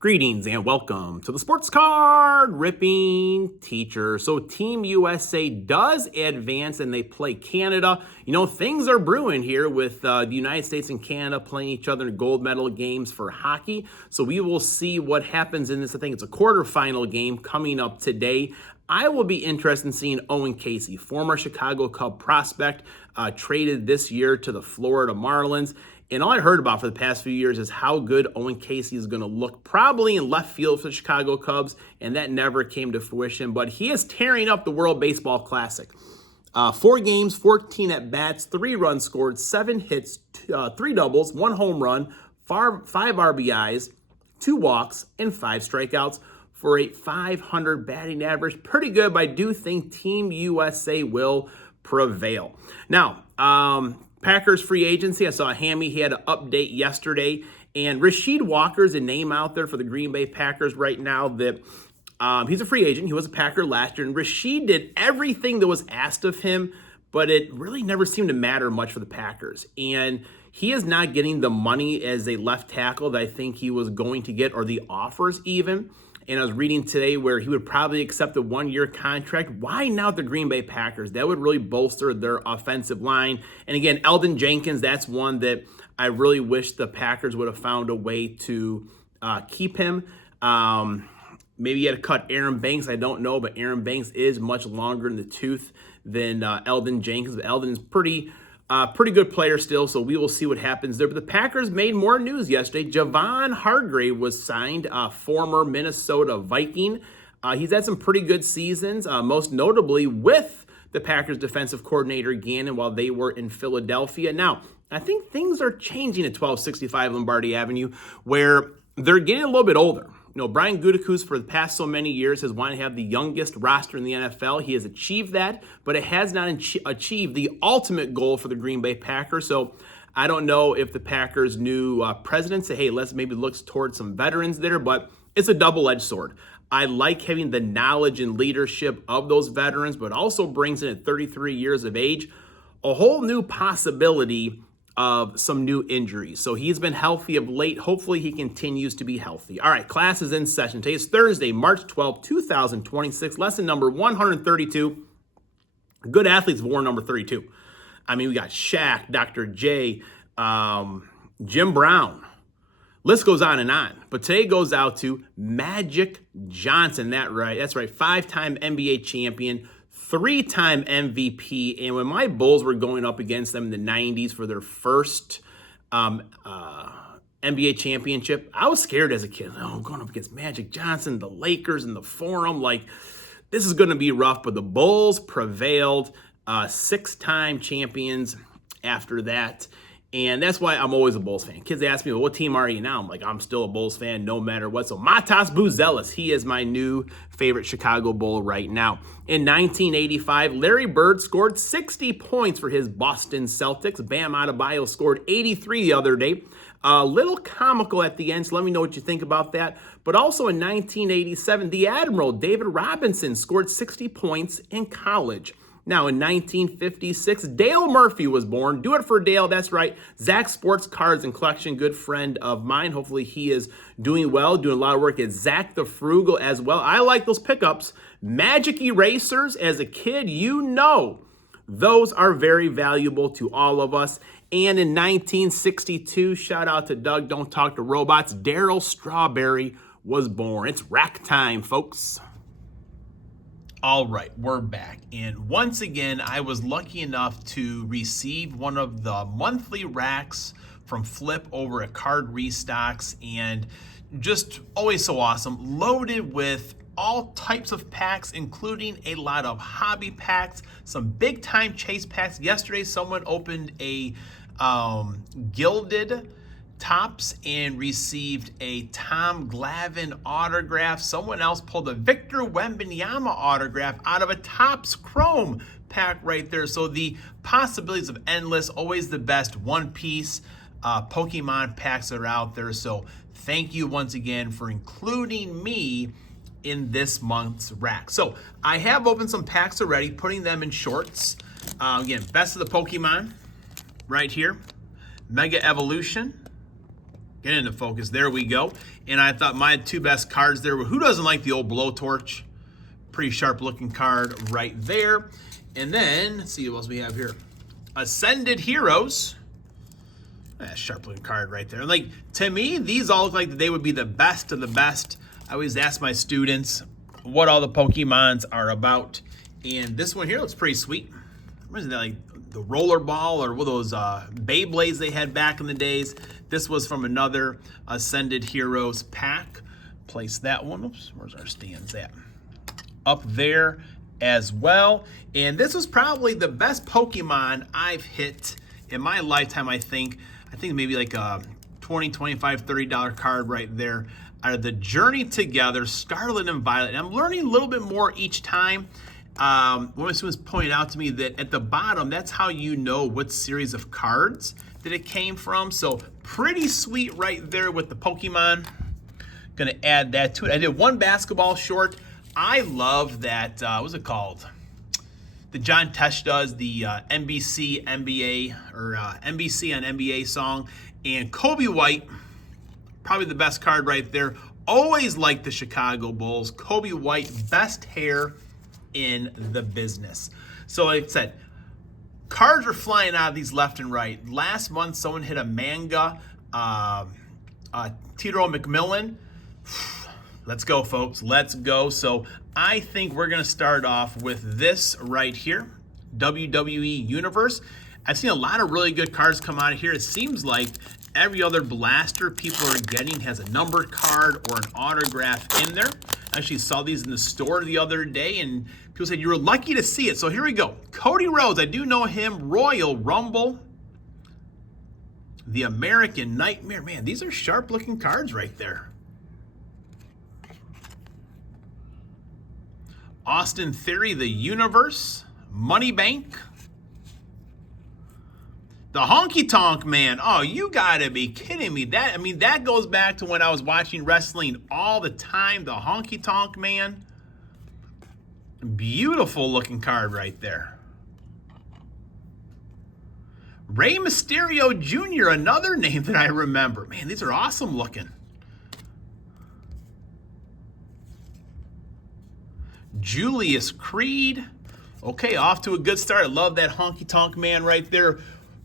Greetings and welcome to the Sports Card Ripping Teacher. So Team USA does advance and they play Canada. You know, things are brewing here with the United States and Canada playing each other in gold medal games for hockey. So we will see what happens in this. I think it's a quarterfinal game coming up today. I will be interested in seeing Owen Casey, former Chicago Cub prospect, traded this year to the Florida Marlins. And all I heard about for the past few years is how good Owen Casey is going to look, probably in left field for the Chicago Cubs, and that never came to fruition. But he is tearing up the World Baseball Classic. 4 games, 14 at-bats, 3 runs scored, 7 hits, 3 doubles, 1 home run, 5 RBIs, 2 walks, and 5 strikeouts for a .500 batting average. Pretty good, but I do think Team USA will prevail. Now, Packers free agency. I saw Hammy, he had an update yesterday. And Rasheed Walker's a name out there for the Green Bay Packers right now that he's a free agent. He was a Packer last year. And Rasheed did everything that was asked of him, but it really never seemed to matter much for the Packers. And he is not getting the money as a left tackle that I think he was going to get, or the offers even. And I was reading today where he would probably accept a 1-year contract. Why not the Green Bay Packers? That would really bolster their offensive line. And again, Eldon Jenkins, that's one that I really wish the Packers would have found a way to keep him. Maybe you had to cut Aaron Banks. I don't know, but Aaron Banks is much longer in the tooth than Eldon Jenkins. But Eldon is pretty good player still, so we will see what happens there. But the Packers made more news yesterday. Javon Hargrave was signed, former Minnesota Viking. He's had some pretty good seasons, most notably with the Packers defensive coordinator Gannon while they were in Philadelphia. Now, I think things are changing at 1265 Lombardi Avenue, where they're getting a little bit older. You know, Brian Gutekunst for the past so many years has wanted to have the youngest roster in the NFL. He has achieved that, but it has not achieved the ultimate goal for the Green Bay Packers. So I don't know if the Packers' new president said, hey, let's maybe look towards some veterans there, but it's a double-edged sword. I like having the knowledge and leadership of those veterans, but also brings in at 33 years of age a whole new possibility of some new injuries. So he's been healthy of late. Hopefully he continues to be healthy. All right, class is in session. Today is Thursday, March 12, 2026. Lesson number 132. Good athletes wore number 32. I mean, we got Shaq, Dr. J, Jim Brown. List goes on and on. But today goes out to Magic Johnson. That's right. 5-time NBA champion, 3-time MVP, and when my Bulls were going up against them in the 90s for their first NBA championship, I was scared as a kid. Oh, going up against Magic Johnson, the Lakers, and the Forum, like, this is going to be rough, but the Bulls prevailed, 6-time champions after that. And that's why I'm always a Bulls fan. Kids ask me, well, what team are you now? I'm like, I'm still a Bulls fan no matter what. So Matas Buzelis, he is my new favorite Chicago Bull right now. In 1985, Larry Bird scored 60 points for his Boston Celtics. Bam Adebayo scored 83 the other day. A little comical at the end, so let me know what you think about that. But also in 1987, the Admiral, David Robinson, scored 60 points in college. Now, in 1956, Dale Murphy was born. Do it for Dale, that's right. Zach Sports Cards and Collection, good friend of mine. Hopefully he is doing well, doing a lot of work at Zach the Frugal as well. I like those pickups. Magic erasers, as a kid, you know, those are very valuable to all of us. And in 1962, shout out to Doug, Don't Talk to Robots, Darryl Strawberry was born. It's RAK time, folks. All right, we're back. And once again, I was lucky enough to receive one of the monthly racks from Flip over at CardRestocks, and just always so awesome, loaded with all types of packs, including a lot of hobby packs, some big time chase packs. Yesterday, someone opened a gilded Tops and received a Tom Glavine autograph. Someone else pulled a Victor Wembanyama autograph out of a Tops Chrome pack right there. So the possibilities of endless, always the best One Piece Pokemon packs that are out there. So thank you once again for including me in this month's rack. So I have opened some packs already, putting them in shorts. Again, best of the Pokemon right here. Mega Evolution. Get into focus. There we go. And I thought my two best cards there were, who doesn't like the old blowtorch? Pretty sharp looking card right there. And then, let's see what else we have here. Ascended Heroes. Sharp looking card right there. Like, to me, these all look like they would be the best of the best. I always ask my students what all the Pokemons are about. And this one here looks pretty sweet. What is that, like the rollerball or one of those Beyblades they had back in the days? This was from another Ascended Heroes pack. Place that one. Oops, where's our stands at? Up there as well. And this was probably the best Pokemon I've hit in my lifetime, I think. I think maybe like a $20, $25, $30 card right there. Out of the Journey Together, Scarlet and Violet. And I'm learning a little bit more each time. One of my students pointed out to me that at the bottom, that's how you know what series of cards that it came from. So pretty sweet right there with the Pokemon. Gonna add that to it. I did one basketball short. I love that, what's it called? The John Tesh does, the NBC NBA, or NBC on NBA song. And Kobe White, probably the best card right there. Always liked the Chicago Bulls. Kobe White, best hair in the business. So like I said, cards are flying out of these left and right. Last month, someone hit a manga, Tito McMillan. Let's go, folks. Let's go. So I think we're going to start off with this right here, WWE Universe. I've seen a lot of really good cards come out of here. It seems like every other blaster people are getting has a numbered card or an autograph in there. I actually saw these in the store the other day, and people said you were lucky to see it. So here we go. Cody Rhodes, I do know him. Royal Rumble. The American Nightmare. Man, these are sharp-looking cards right there. Austin Theory, the Universe. Money Bank. The Honky Tonk Man. Oh, you gotta be kidding me. That goes back to when I was watching wrestling all the time. The Honky Tonk Man. Beautiful looking card right there. Rey Mysterio Jr., another name that I remember. Man, these are awesome looking. Julius Creed. Okay, off to a good start. I love that Honky Tonk Man right there.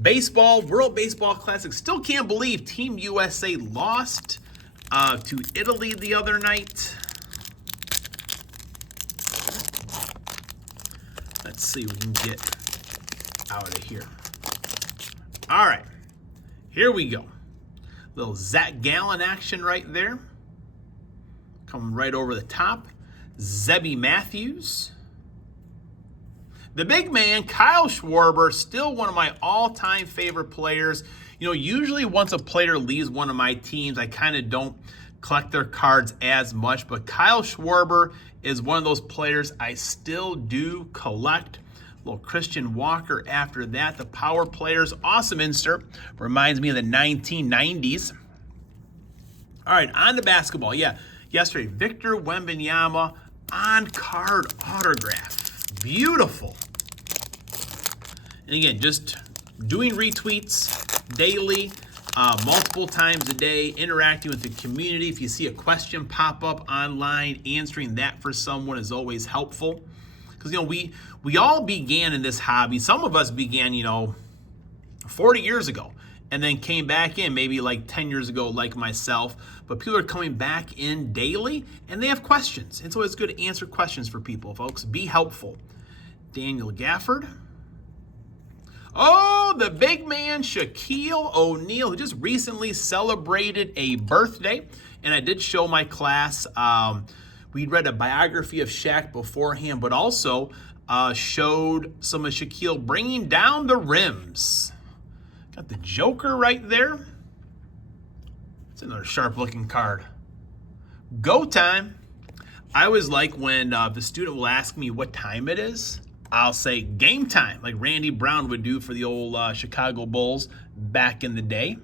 Baseball, World Baseball Classic. Still can't believe Team USA lost to Italy the other night. Let's see what we can get out of here. All right, here we go. Little Zach Gallen action right there. Coming right over the top. Zebby Matthews. The big man, Kyle Schwarber, still one of my all-time favorite players. You know, usually once a player leaves one of my teams, I kind of don't collect their cards as much, but Kyle Schwarber is one of those players I still do collect. A little Christian Walker after that. The power players, awesome insert. Reminds me of the 1990s. All right, on to basketball. Yeah, yesterday, Victor Wembanyama on-card autograph. Beautiful. And again, just doing retweets daily, multiple times a day, interacting with the community. If you see a question pop up online, answering that for someone is always helpful. Because, you know, we all began in this hobby. Some of us began, 40 years ago and then came back in maybe like 10 years ago like myself. But people are coming back in daily and they have questions. And so it's good to answer questions for people, folks. Be helpful. Daniel Gafford. Oh, the big man, Shaquille O'Neal, who just recently celebrated a birthday. And I did show my class. We'd read a biography of Shaq beforehand, but also showed some of Shaquille bringing down the rims. Got the Joker right there. It's another sharp-looking card. Go time. I always like when the student will ask me what time it is. I'll say game time, like Randy Brown would do for the old Chicago Bulls back in the day.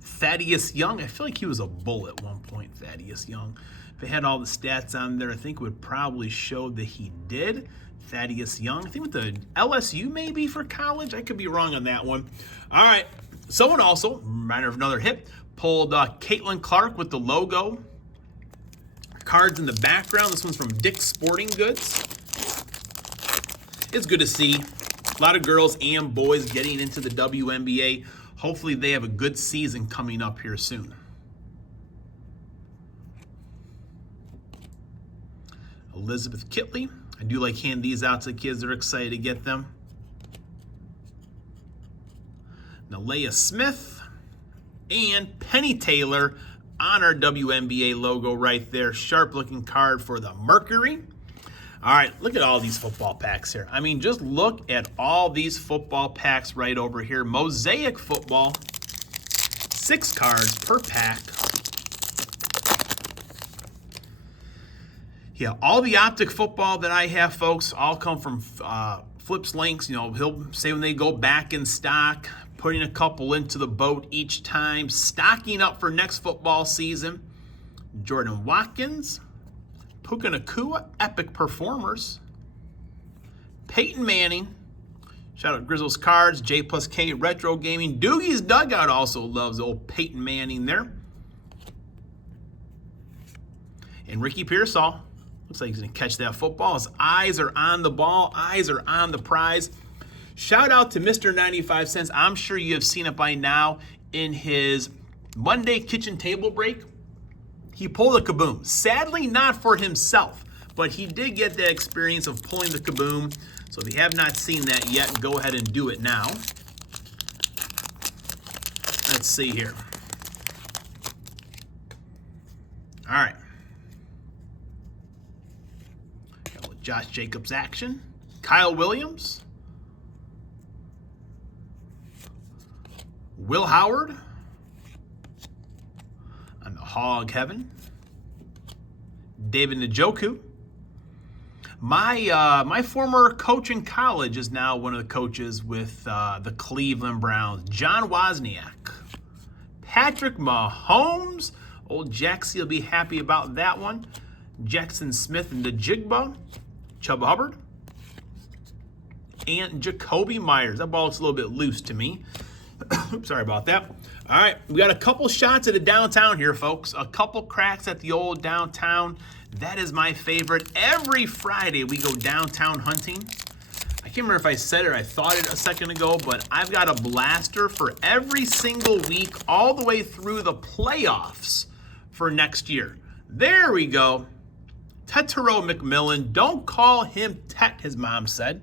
Thaddeus Young, I feel like he was a Bull at one point, Thaddeus Young. If it had all the stats on there, I think it would probably show that he did. Thaddeus Young, I think with the LSU maybe for college. I could be wrong on that one. All right, Someone also, reminder of another hit, pulled Caitlin Clark with the logo. Cards in the background. This one's from Dick's Sporting Goods. It's good to see a lot of girls and boys getting into the WNBA. Hopefully they have a good season coming up here soon. Elizabeth Kitley. I do like handing these out to kids that are excited to get them. Nalea Smith and Penny Taylor on our WNBA logo right there. Sharp looking card for the Mercury. All right, look at all these football packs here. I mean, just look at all these football packs right over here. Mosaic football, 6 cards per pack. Yeah, all the optic football that I have, folks, all come from Flip's Links. You know, he'll say when they go back in stock, putting a couple into the boat each time, stocking up for next football season. Jordan Watkins, Puka Nacua, epic performers. Peyton Manning, shout out Grizzles Cards, J plus K Retro Gaming. Doogie's Dugout also loves old Peyton Manning there. And Ricky Pearsall, looks like he's going to catch that football. His eyes are on the ball, eyes are on the prize. Shout out to Mr. 95 Cents. I'm sure you have seen it by now in his Monday kitchen table break. He pulled a kaboom. Sadly, not for himself, but he did get the experience of pulling the kaboom. So if you have not seen that yet, go ahead and do it now. Let's see here. All right. Got a little Josh Jacobs action. Kyle Williams. Will Howard on the Hog Heaven. David Njoku. My former coach in college is now one of the coaches with the Cleveland Browns. John Wozniak. Patrick Mahomes. Old Jaxie will be happy about that one. Jackson Smith and the Jigba. Chuba Hubbard. And Jacoby Myers. That ball looks a little bit loose to me. Oops, sorry about that. All right, we got a couple shots at the downtown here, folks. A couple cracks at the old downtown. That is my favorite. Every Friday we go downtown hunting. I can't remember if I said it or I thought it a second ago, but I've got a blaster for every single week all the way through the playoffs for next year. There we go. Tetero McMillan. Don't call him Tet, his mom said.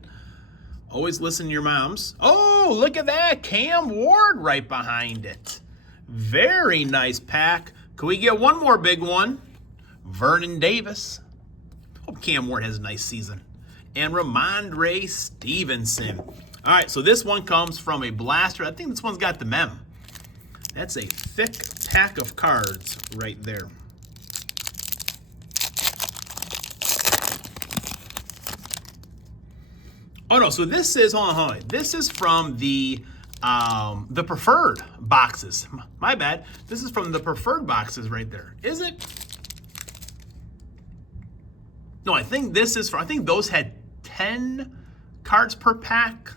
Always listen to your moms. Oh, look at that. Cam Ward right behind it. Very nice pack. Can we get one more big one? Vernon Davis. Hope Cam Ward has a nice season. And Ramondre Stevenson. All right, so this one comes from a blaster. I think this one's got the mem. That's a thick pack of cards right there. Oh no, so this is, hold on. This is from the preferred boxes. My bad. This is from the preferred boxes right there. Is it? No, I think this is from, I think those had 10 cards per pack.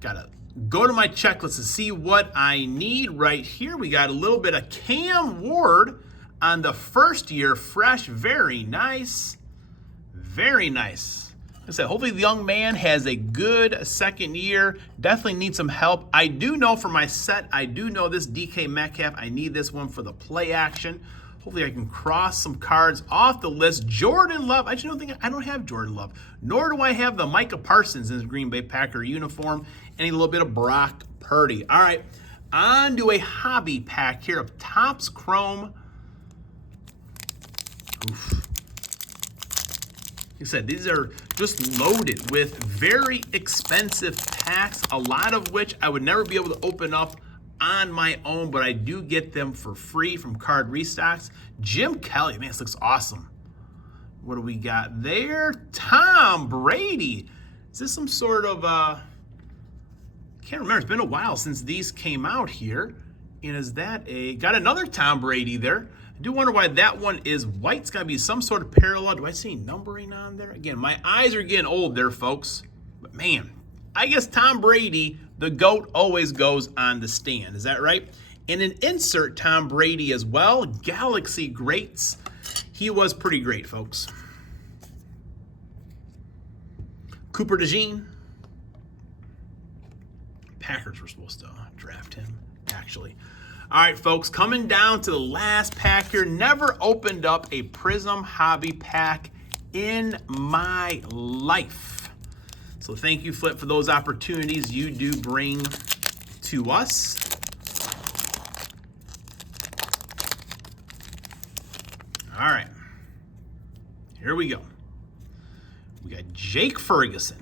Gotta go to my checklist to see what I need right here. We got a little bit of Cam Ward on the first year, fresh, very nice. Very nice. Like I said, hopefully the young man has a good second year. Definitely needs some help. I do know for my set, I do know this DK Metcalf. I need this one for the play action. Hopefully I can cross some cards off the list. Jordan Love. I don't have Jordan Love. Nor do I have the Micah Parsons in his Green Bay Packer uniform. And a little bit of Brock Purdy. All right, on to a hobby pack here of Topps Chrome. Oof. Like I said, these are just loaded with very expensive packs, a lot of which I would never be able to open up on my own, but I do get them for free from CardRestocks. Jim Kelly, man, this looks awesome. What do we got there? Tom Brady. Is this some sort of, can't remember, it's been a while since these came out here. And is that got another Tom Brady there. I do wonder why that one is white. It's got to be some sort of parallel. Do I see numbering on there? Again, my eyes are getting old there, folks. But man, I guess Tom Brady, the GOAT, always goes on the stand. Is that right? And an insert Tom Brady as well. Galaxy Greats. He was pretty great, folks. Cooper DeJean. Packers were supposed to draft him, actually. All right, folks, coming down to the last pack here. Never opened up a Prism Hobby pack in my life. So thank you, Flip, for those opportunities you do bring to us. All right, here we go. We got Jake Ferguson,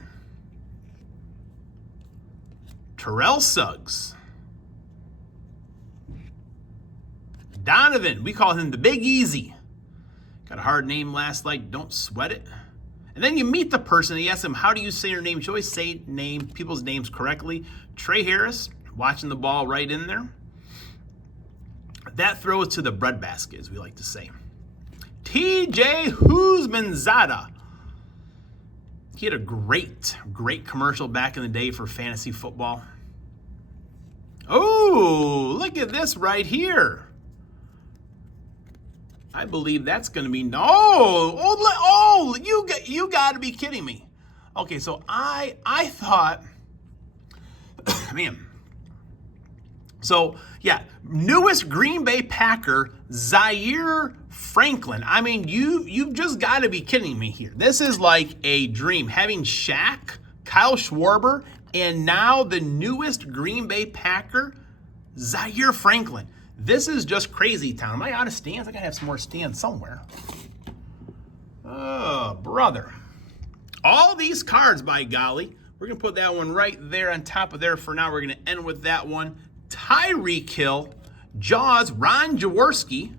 Terrell Suggs, Donovan, we call him the Big Easy. Got a hard name last night, don't sweat it. And then you meet the person and you ask them, how do you say your name? You always say people's names correctly. Trey Harris, watching the ball right in there. That throws to the breadbasket, as we like to say. TJ Huzmanzada. He had a great commercial back in the day for fantasy football. Oh, look at this right here. I believe that's going to be you got to be kidding me. Okay, so I thought, man. So yeah, newest Green Bay Packer, Zaire Franklin. I mean, you've just got to be kidding me here. This is like a dream. Having Shaq, Kyle Schwarber, and now the newest Green Bay Packer, Zaire Franklin. This is just crazy town. Am I out of stands? I gotta have some more stands somewhere. Oh, brother. All these cards, by golly. We're gonna put that one right there on top of there for now. We're gonna end with that one. Tyreek Hill, Jaws, Ron Jaworski,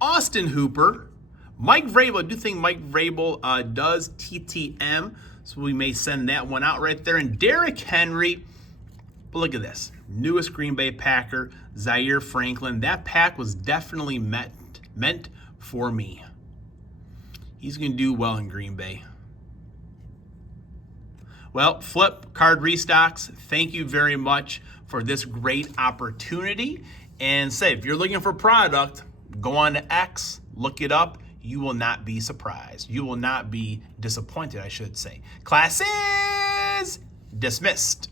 Austin Hooper, Mike Vrabel. I do think Mike Vrabel does TTM, so we may send that one out right there. And Derrick Henry. But look at this. Newest Green Bay Packer, Zaire Franklin. That pack was definitely meant for me. He's going to do well in Green Bay. Well, Flip, Card Restocks, thank you very much for this great opportunity. And say, if you're looking for product, go on to X, look it up. You will not be surprised. You will not be disappointed, I should say. Class is dismissed.